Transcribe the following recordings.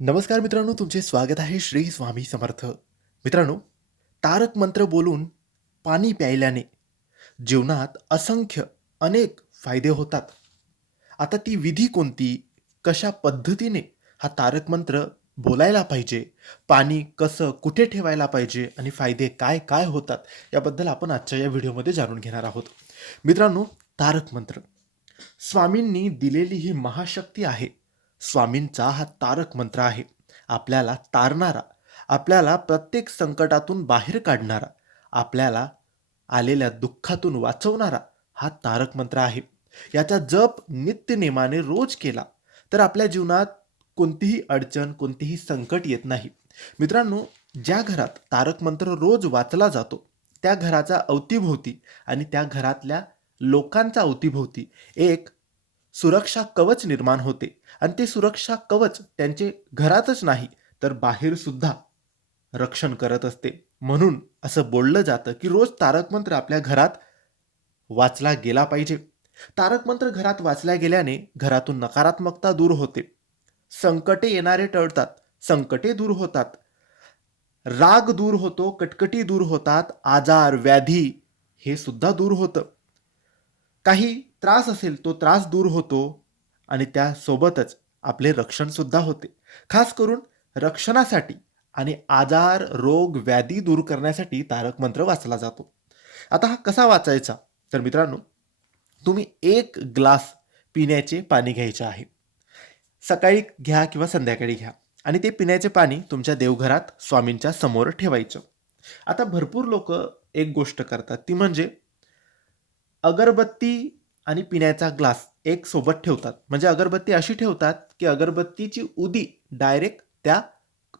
नमस्कार मित्रांनो तुमचे स्वागत आहे श्री स्वामी समर्थ. मित्रांनो तारक मंत्र बोलून पाणी प्यायल्याने जीवनात असंख्य अनेक फायदे होतात. आता ती विधी कोणती? कशा पद्धतीने हा तारक मंत्र बोलायला पाहिजे? पाणी कसं कुठे ठेवायला पाहिजे? आणि फायदे काय काय होतात? याबद्दल आपण आजच्या या व्हिडिओमध्ये जाणून घेणार आहोत. मित्रांनो तारक मंत्र. स्वामींनी दिलेली ही महाशक्ती आहे. स्वामींचा हा तारक मंत्र आहे. आपल्याला तारणारा आपल्याला प्रत्येक संकटातून बाहेर काढणारा आपल्याला आलेल्या दुःखातून वाचवणारा हा तारक मंत्र आहे. याचा जप नित्यनेमाने रोज केला तर आपल्या जीवनात कोणतीही अडचण कोणतीही संकट येत नाही. मित्रांनो ज्या घरात तारक मंत्र रोज वाचला जातो त्या घराचा अवतीभोवती आणि त्या घरातल्या लोकांचा अवतीभोवती एक सुरक्षा कवच निर्माण होते. आणि ते सुरक्षा कवच त्यांचे घरातच नाही तर बाहेर सुद्धा रक्षण करत असते. म्हणून असं बोललं जातं की रोज तारक मंत्र आपल्या घरात वाचला गेला पाहिजे. तारक मंत्र घरात वाचल्या गेल्याने घरातून नकारात्मकता दूर होते. संकटे येणारे टळतात संकटे दूर होतात. राग दूर होतो कटकटी दूर होतात आजार व्याधी हे सुद्धा दूर होतं. काही त्रास असेल तो त्रास दूर होतो आणि त्यासोबतच आपले रक्षणसुद्धा होते. खास करून रक्षणासाठी आणि आजार रोग व्याधी दूर करण्यासाठी तारक मंत्र वाचला जातो. आता हा कसा वाचायचा? तर मित्रांनो तुम्ही एक ग्लास पिण्याचे पाणी घ्यायचे आहे. सकाळी घ्या किंवा संध्याकाळी घ्या. आणि ते पिण्याचे पाणी तुमच्या देवघरात स्वामींच्या समोर ठेवायचं. आता भरपूर लोक एक गोष्ट करतात. ती म्हणजे अगरबत्ती आणि पिण्याचा ग्लास एक सोबत ठेवतात. म्हणजे अगरबत्ती अशी ठेवतात की अगरबत्तीची उदी डायरेक्ट त्या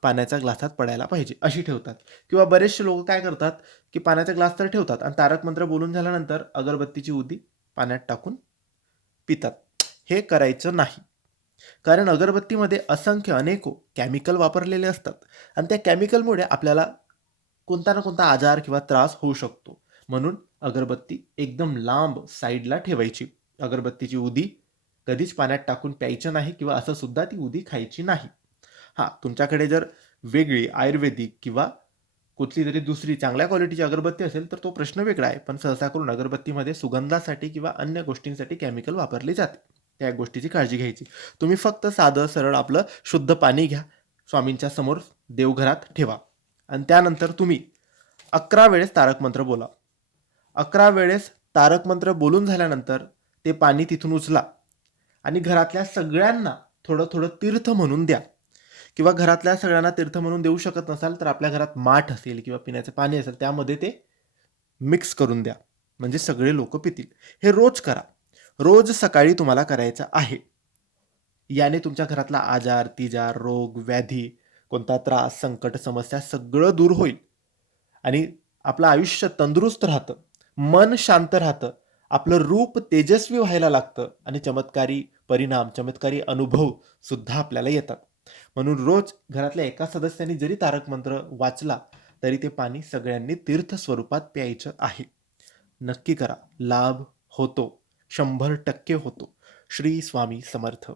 पाण्याच्या ग्लासात पडायला पाहिजे अशी ठेवतात. किंवा बरेचसे लोक काय करतात की पाण्याचा ग्लास तर ठेवतात आणि तारक मंत्र बोलून झाल्यानंतर अगरबत्तीची उदी पाण्यात टाकून पितात. हे करायचं नाही. कारण अगरबत्तीमध्ये असंख्य अनेको केमिकल वापरलेले असतात आणि त्या केमिकलमुळे आपल्याला कोणता ना कोणता आजार किंवा त्रास होऊ शकतो. म्हणून अगरबत्ती एकदम लांब साईडला ठेवायची. अगरबत्तीची उदी कधीच पाण्यात टाकून प्यायचं नाही किंवा असं सुद्धा ती उदी खायची नाही. हां तुमच्याकडे जर वेगळी आयुर्वेदिक किंवा कुठली तरी दुसरी चांगल्या क्वालिटीची अगरबत्ती असेल तर तो प्रश्न वेगळा आहे. पण सहसा करून अगरबत्तीमध्ये सुगंधासाठी किंवा अन्य गोष्टींसाठी केमिकल वापरले जाते. त्या गोष्टीची काळजी घ्यायची. तुम्ही फक्त साधं सरळ आपलं शुद्ध पाणी घ्या. स्वामींच्या समोर देवघरात ठेवा. आणि त्यानंतर तुम्ही अकरा वेळेस तारक मंत्र बोला. अकरा वेळेस तारक मंत्र बोलून झाल्यानंतर ते पाणी तिथून उचला. आणि घरातल्या सगळ्यांना थोडं थोडं तीर्थ म्हणून द्या. किंवा घरातल्या सगळ्यांना तीर्थ म्हणून देऊ शकत नसाल तर आपल्या घरात माठ असेल किंवा पिण्याचं पाणी असेल त्यामध्ये ते मिक्स करून द्या. म्हणजे सगळे लोक पितील. हे रोज करा. रोज सकाळी तुम्हाला करायचं आहे. याने तुमच्या घरातला आजार तिजार रोग व्याधी कोणता त्रास संकट समस्या सगळं दूर होईल. आणि आपलं आयुष्य तंदुरुस्त राहतं. मन शांत राहतं. आपलं रूप तेजस्वी व्हायला लागतं आणि चमत्कारी परिणाम चमत्कारी अनुभव सुद्धा आपल्याला येतात. म्हणून रोज घरातल्या एका सदस्याने जरी तारक मंत्र वाचला तरी ते पाणी सगळ्यांनी तीर्थ स्वरूपात प्यायचं आहे. नक्की करा. लाभ होतो. शंभर टक्के होतो. श्री स्वामी समर्थ.